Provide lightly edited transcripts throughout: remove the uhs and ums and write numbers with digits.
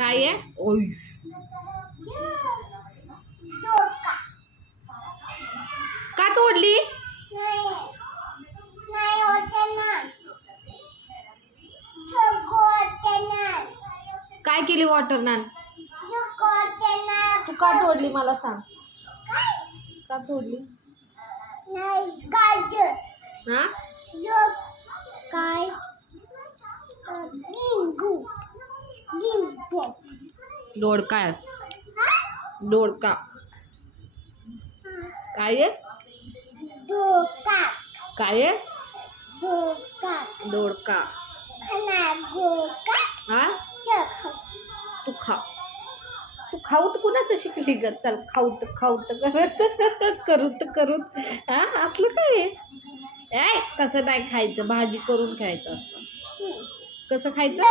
काय आहे? ओय का तोडली? काय केली वॉटर नान? तू का तोडली मला सांग? का तोडली? हा काय दोडका आहे. दोडका काय आहे? काय आहे? दोडका. हा तू खा. तू खाऊत कुणाचं शिकली ग? चल खाऊत करूत हा असलं काय? कसं नाही खायचं, भाजी करून खायचं असतं. कसं खायचं?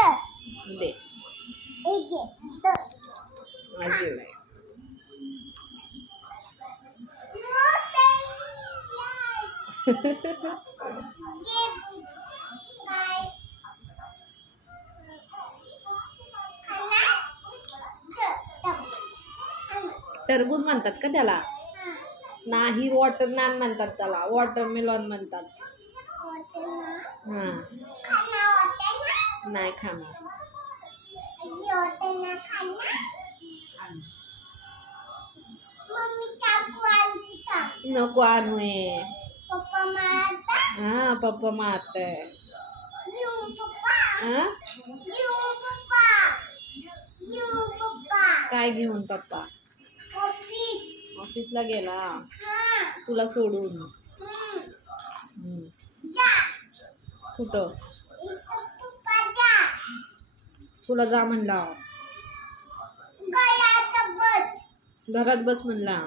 दे भाजी नाही. टरबूज म्हणतात का त्याला? नाही, वॉटर नान म्हणतात त्याला. वॉटरमेलॉन म्हणतात. हा नाही खाणार. नको आणूये. हा पप्पा मारताय. काय घेऊन पप्पा? ऑफिसला गेला तुला सोडून. कुठं? तुला जा म्हणला. घरात बस म्हणला.